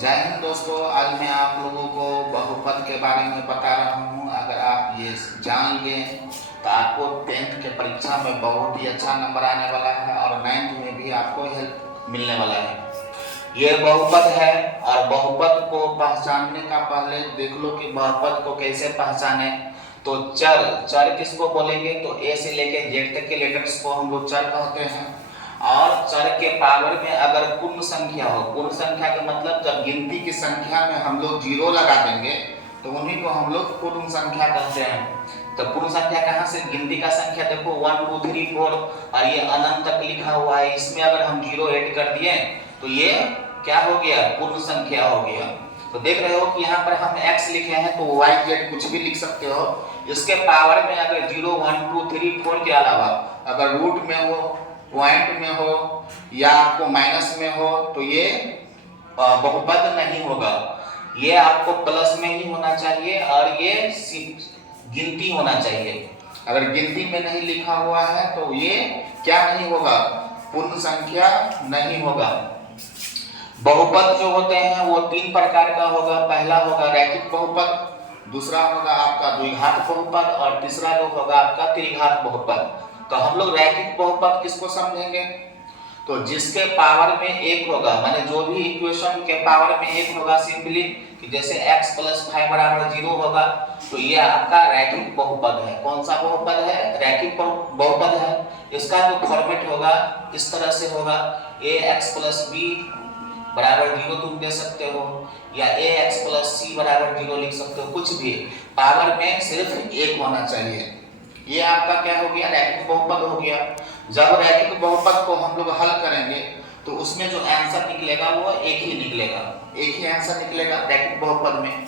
जय हिंद दोस्तों, आज मैं आप लोगों को बहुपद के बारे में बता रहा हूँ। अगर आप ये जान लें तो आपको 10th के परीक्षा में बहुत ही अच्छा नंबर आने वाला है और 9th में भी आपको हेल्प मिलने वाला है। ये बहुपद है और बहुपद को पहचानने का पहले देख लो कि बहुपद को कैसे पहचाने। तो चर चर किसको बोलेंगे? तो ए से लेके जेड तक के लेटर्स को हम लोग चर कहते हैं। और चर के पावर में अगर पूर्ण संख्या हो, पूर्ण संख्या का मतलब जब गिनती की संख्या में हम लोग जीरो लगा देंगे तो उन्हीं को हम लोग पूर्ण संख्या कहते हैं। तो पूर्ण संख्या कहाँ से? गिनती का संख्या देखो 1 2 3 4 और ये अनंत तक लिखा हुआ है, इसमें अगर हम जीरो ऐड कर दिए तो ये क्या हो गया? पूर्ण संख्या हो गया। तो देख रहे हो कि यहाँ पर हम x लिखे हैं तो y z कुछ भी लिख सकते हो। इसके पावर में अगर 0 1 2 3 4 के अलावा अगर रूट में हो, पॉइंट में हो या आपको माइनस में हो तो ये बहुपद नहीं होगा। ये आपको प्लस में ही होना चाहिए और ये गिनती होना चाहिए। अगर गिनती में नहीं लिखा हुआ है तो ये क्या नहीं होगा? पूर्ण संख्या नहीं होगा। बहुपद जो होते हैं वो 3 प्रकार का होगा। पहला होगा रैखिक बहुपद, दूसरा होगा आपका द्विघात बहुपद और तीसरा जो होगा आपका त्रिघात बहुपद। तो हम लोग रैखिक बहुपद किसको समझेंगे? तो जिसके पावर में 1 होगा, माने जो भी इक्वेशन के पावर में 1 होगा, सिंपली कि जैसे x + 5 = 0 होगा तो ये आपका रैखिक बहुपद है। कौन सा बहुपद है? रैखिक बहुपद है। इसका जो फॉर्मेट होगा इस तरह से होगा, ax + b = 0 तुम दे सकते हो या ax + c = 0 लिख सकते हो। कुछ भी पावर में सिर्फ 1 होना चाहिए। ये आपका क्या हो गया? रैखिक बहुपद हो गया। जब रैखिक बहुपद को हम लोग हल करेंगे तो उसमें जो आंसर निकलेगा वो एक ही निकलेगा, एक ही आंसर निकलेगा रैखिक बहुपद में।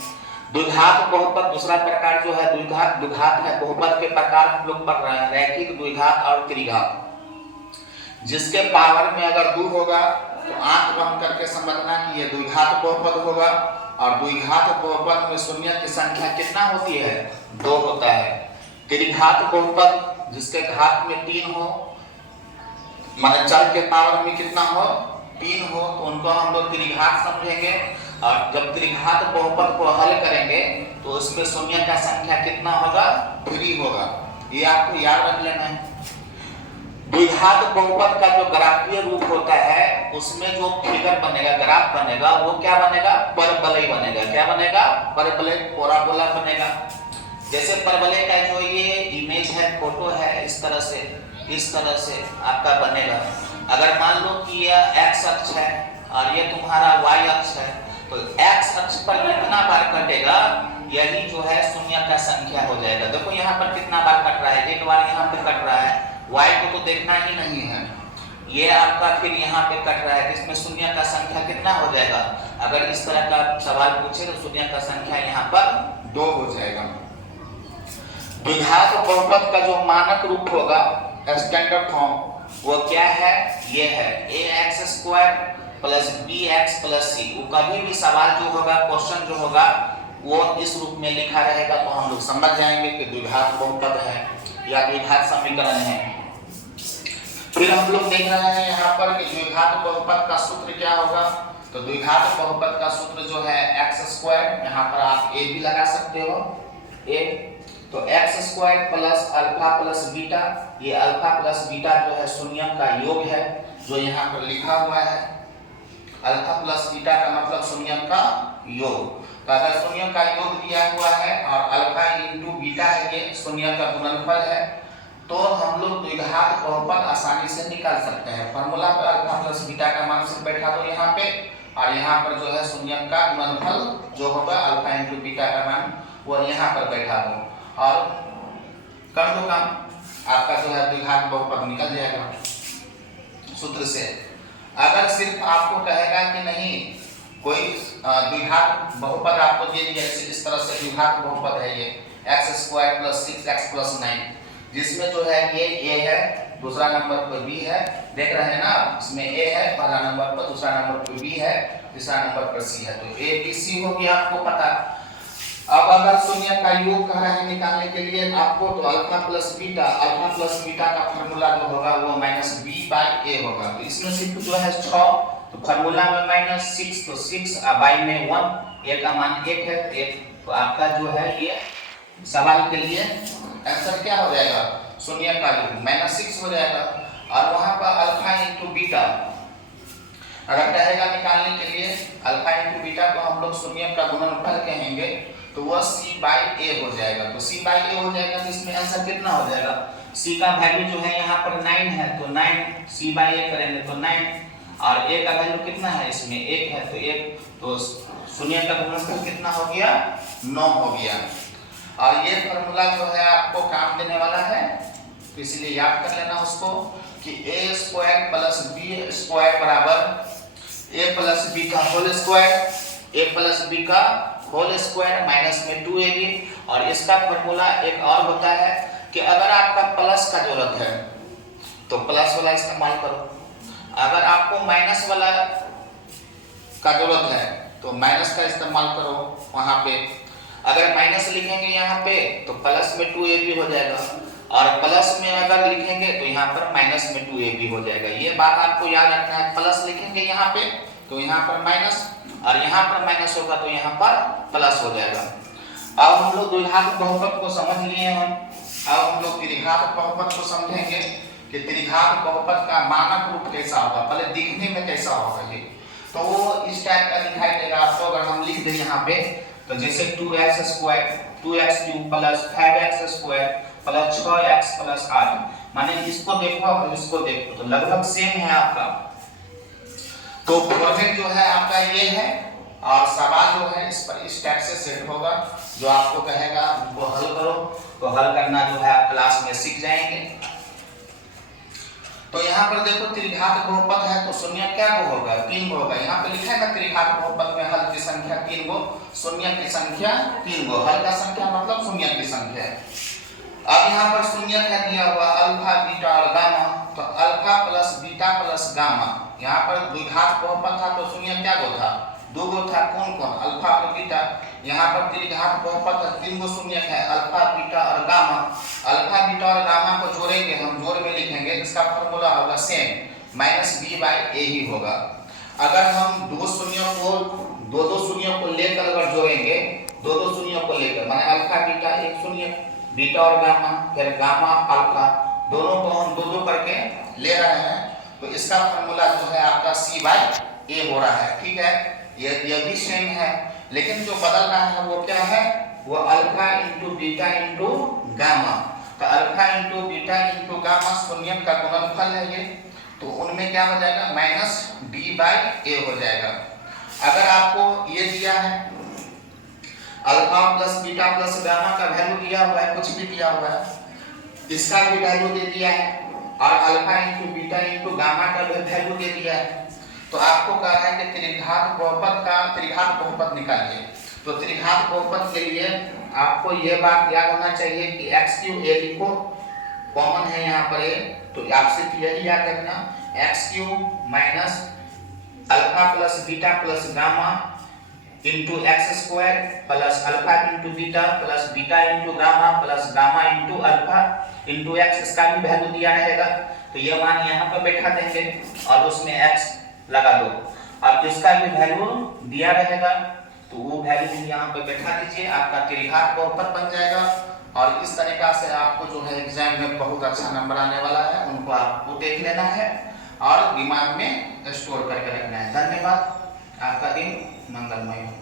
द्विघात बहुपद दूसरा प्रकार जो है द्विघात है। बहुपद के प्रकार हम लोग पढ़ रहे हैं, रैखिक, द्विघात और त्रिघात। जिसके पावर में अगर 2 होगा तो आंख बंद करके समझना कि ये द्विघात बहुपद होगा। और द्विघात बहुपद में शून्य की संख्या कितना होती है? 2 होता है। त्रिघात बहुपद जिसके घात में 3 हो, माने चर के पावर में कितना हो? 3 हो, तो उनको हम लोग त्रिघात समझेंगे। और जब त्रिघात बहुपद को हल करेंगे तो उसमें शून्य का संख्या कितना होगा? 3 होगा। ये आपको याद रख लेना है। द्विघात बहुपद का जो ग्राफीय रूप होता है उसमें जो फिगर बनेगा, ग्राफ बनेगा, वो क्या बनेगा? परवलय बनेगा। क्या बनेगा? परवलय, पैराबोला बनेगा। जैसे परवलय का जो ये इमेज है, फोटो है, इस तरह से आपका बनेगा। अगर मान लो कि यह x अक्ष है और ये तुम्हारा y अक्ष है तो x अक्ष पर कितना बार कटेगा? यही जो है शून्य का संख्या हो जाएगा। देखो यहाँ पर कितना बार कट रहा है, एक बार यहाँ पे कट रहा है, y को तो देखना ही नहीं है। ये आपका फिर यहाँ पे कट रहा है, इसमें शून्य का संख्या कितना हो जाएगा? अगर इस तरह का सवाल पूछे तो शून्य का संख्या यहाँ पर 2 हो जाएगा। द्विघात बहुपद का जो मानक रूप होगा, स्टैंडर्ड फॉर्म, वो क्या है? ये है ax² + bx + c। वो कभी भी सवाल जो होगा, क्वेश्चन जो होगा वो इस रूप में लिखा रहेगा तो हम लोग समझ जाएंगे कि द्विघात बहुपद है या द्विघात समीकरण है। फिर हम लोग देख रहे हैं यहाँ पर कि द्विघात बहुपद का सूत्र क्या होगा। तो द्विघात बहुपद का सूत्र जो है x², यहाँ पर आप a भी लगा सकते हो, a। तो x² + अल्फा + बीटा, ये अल्फा + बीटा जो है शून्य का योग है, जो यहाँ पर लिखा हुआ है। अल्फा + बीटा का मतलब शून्य का योग। तो अगर शून्य का योग दिया हुआ है और अल्फा × बीटा है, ये शून्य का गुणनफल है, तो हम लोग द्विघात बहुपद आसानी से निकाल सकते हैं। फॉर्मूला पे अल्फा + बीटा का मान से बैठा दो यहाँ पे, और यहाँ पर जो है शून्य का गुणनफल जो होगा अल्फा × बीटा का मान वो यहाँ पर बैठा दो और कर दो काम, आपका जो है द्विघात बहुपद निकल जाएगा सूत्र से। अगर सिर्फ आपको कहेगा कि नहीं कोई द्विघात बहुपद आपको दे दिया, इस तरह से द्विघात बहुपद है ये x² + 6x + 9, जिसमें जो है ये a है, दूसरा नंबर पर b है। देख रहे हैं ना, इसमें a है पहला नंबर पर, दूसरा नंबर पर b है, तीसरा नंबर पर c है। तो a b c हो गया आपको पता। अब अगर शून्य का योग कह रहे हैं निकालने के लिए आपको, तो अल्फा + बीटा का फॉर्मूला जो होगा वो -b/a होगा। तो इसमें सिर्फ जो है 6 तो फार्मूला में -6, तो 6 बाई में 1, ए का मान 1 है, तो आपका जो है ये सवाल के लिए आंसर क्या हो जाएगा, शून्य का -6 हो जाएगा। और वहां पर अल्फा इंटू बीटा अगर कहेगा निकालने के लिए अल्फा इंटू बीटा को हम लोग शून्य का गुणनफल कहेंगे, तो वह c बाई ए हो जाएगा। तो c बाई ए हो जाएगा, तो इसमें आंसर कितना हो जाएगा, c का वैल्यू जो है यहाँ पर 9 है, तो 9 c बाई ए करेंगे तो 9, और a का वैल्यू कितना है, इसमें 1 है, तो 1, तो शून्य का गुणनफल कितना हो गया, 9 हो गया। और ये फार्मूला जो है आपको काम देने वाला है, तो इसलिए याद कर लेना उसको कि a square plus b square बराबर a प्लस b का whole square, a plus b का होल स्क्वायर माइनस में 2ab। और इसका फार्मूला एक और होता है कि अगर आपका प्लस का जरूरत है तो प्लस वाला इस्तेमाल करो, अगर आपको माइनस वाला का जरूरत है तो माइनस का इस्तेमाल करो वहां पे। अगर माइनस लिखेंगे यहाँ पे तो प्लस में 2ab हो जाएगा, और प्लस में अगर लिखेंगे तो यहाँ पर माइनस में 2ab हो जाएगा। ये बात आपको याद रखना है, प्लस लिखेंगे यहाँ पे तो यहाँ पर माइनस, और यहाँ पर माइनस होगा तो यहाँ पर प्लस हो जाएगा। अब हम लोग द्विघात बहुपद को समझ लिए हैं, अब हम लोग त्रिघात बहुपद को समझेंगे कि त्रिघात बहुपद का मानक रूप कैसा होगा, पहले दिखने में कैसा होगा। ये तो वो इस टाइप का दिखाई देगा आपको। अगर हम लिख दें यहाँ पे तो जैसे 2x square 2x³ plus 5x square plus 6x plus 8, माने इसको देखो और इसको देखो तो लगभग सेम है आपका। तो फॉर्मेट जो है आपका ये है, और सवाल जो है इस पर इस टाइप से सेट होगा, जो आपको कहेगा उनको हल करो, तो हल करना जो है आप क्लास में सीख जाएंगे। तो यहाँ पर देखो त्रिघात बहुपद है तो शून्य क्या को होगा, 3 को होगा। यहाँ पे लिखा है ना त्रिघात बहुपद में हल की संख्या 3 गो, शून्य की संख्या 3 गो, हल का संख्या मतलब शून्य की संख्या। अब यहाँ पर शून्य क्या दिया हुआ, अल्फा बीटा और गामा, तो alpha plus beta plus gamma. यहाँ पर द्विघात बहुपद था तो शून्य क्या गो था, 2 गो था, कौन कौन, अल्फा और बीटा। यहाँ पर त्रिघात बहुपद 3 गो शून्य है, अल्फा बीटा और गामा। अल्फा बीटा और गामा को जोड़ेंगे, हम जोड़ में लिखेंगे, इसका फार्मूला होगा सेम -b/a ही होगा। अगर हम दो शून्यों को लेकर अगर जोड़ेंगे, दो शून्यों को लेकर, माने अल्फा बीटा एक शून्य, बीटा और गामा, फिर गामा अल्फा, दोनों को हम दो करके ले रहे हैं, तो इसका फार्मूला जो है आपका c/a हो रहा है। ठीक है, ये भी सेम है, लेकिन जो बदल रहा है वो क्या है, वो alpha into beta into gamma. तो alpha into beta into gamma शून्य का गुणनफल है ये, तो उनमें क्या हो जाएगा, -b/a हो जाएगा। अगर आपको ये दिया है alpha plus beta plus gamma का वैल्यू दिया हुआ है, कुछ भी दिया हुआ है, इसका भी वैल्यू दे दिया है, और alpha into beta into gamma का भी वैल्यू दे दिया है, तो आपको कह रहा है कि त्रिघात बहुपद निकालिए। तो त्रिघात बहुपद के लिए आपको यह बात याद होना चाहिए कि x³ a लिखो, कॉमन है यहाँ पर a, तो आप सिर्फ यही याद रखना, x³ minus alpha plus beta plus gamma into x square plus alpha into beta plus beta into gamma plus gamma into alpha into x, इसका भी वैल्यू दिया रहेगा, तो ये मान यहाँ पर बैठा देंगे और उसमें x लगा दो। अब इसका भी वैल्यू दिया रहेगा तो वो वैल्यू भी यहाँ पे बैठा दीजिए, आपका त्रिघात बहुपद बन जाएगा। और इस तरीका से आपको जो है एग्जाम में बहुत अच्छा नंबर आने वाला है, उनको आपको देख लेना है और दिमाग में स्टोर करके रखना है। धन्यवाद, आपका दिन मंगलमय हो।